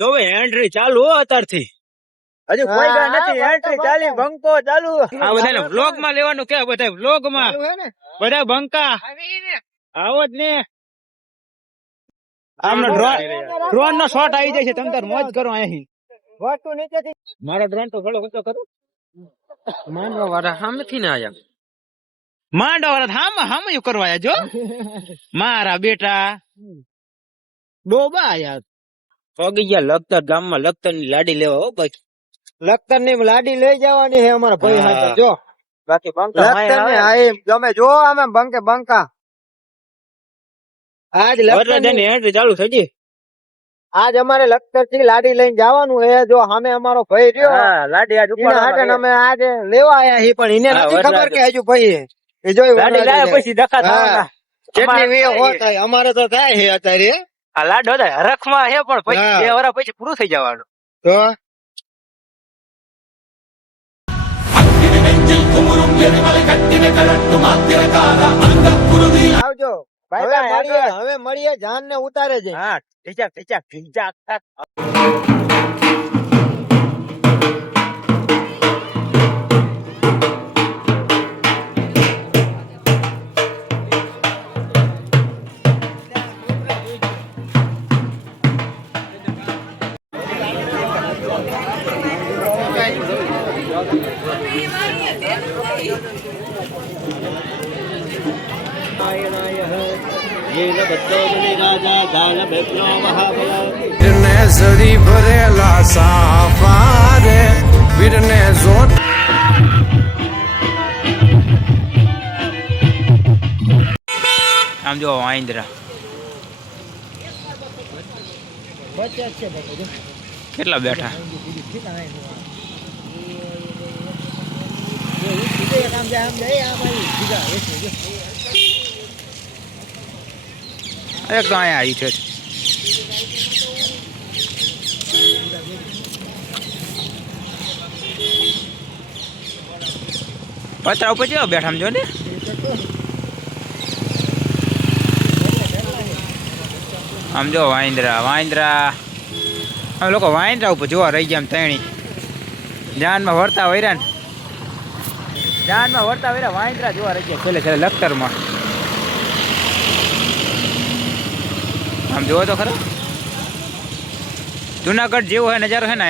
તો એન્ટ્રી ચાલુ હો અત્યારથી હજુ કોઈ ગા નથી એન્ટ્રી ચાલી બંકો ચાલુ આ બધા વ્લોગ માં લેવાનું કે બધા વ્લોગ માં બધા બંકા આવો જ ને આમનો ડ્રોન નો શોટ આવી જાય છે તમે તાર મોજ કરો અહીં વસ્તુ નીચેથી મારો ડ્રોન તો ઘણો કચો કરો માંડવા વાળા સામેથી ને આયા માંડવા વાળા હામ કરવા આયા જો મારા બેટા ડોબા યાર પગી ગયા લખતર ગામમાં લખતર ની લાડી લેવા હો બાકી લખતર ની લાડી લઈ જવાની છે અમારા ભાઈ સાથે જો બાકી બંકા લખતર ને તમે જો અમે બંકે બંકા આજ લખતર ની એન્ટ્રી ચાલુ થઈ ગઈ આજ અમારે લખતર થી લાડી લઈને જવાનું એ જો સામે અમારો ભાઈ રહ્યો લાડી આજ એના હાટે અમે આજે લેવા આયા છીએ પણ એને નથી ખબર કે હજુ ભાઈ એ જોઈ લાડી લાયા પછી દખા થવાના કેટલી વે હોત અમારે તો થાય છે અત્યારે આ લાડો હરખમાં છે પણ પછી 2 વર્ષ પછી પૂરું થઈ જવાનું તો આવજો હવે મળીએ જાન ને ઉતારે છે હા ઠીક ઠીક સરી ભરેલા સાફારે વીરને જોત આમ જો વાંદરા કેટલા બેઠા એક તો અહીંયા આવી છે પતરા ઉપર કેવા બેઠા આમ જો ને આમ જો વાંદરા અમે લોકો વાંદરા ઉપર જોવા રહી ગયા આમ તણી જાનમાં વળતા વૈરા વાંદરા જોવા રહી ગયા છેલ્લે લખતરમાં આમ જોવો તો ખરો જુનાગઢ જેવો હે નજારો હે ને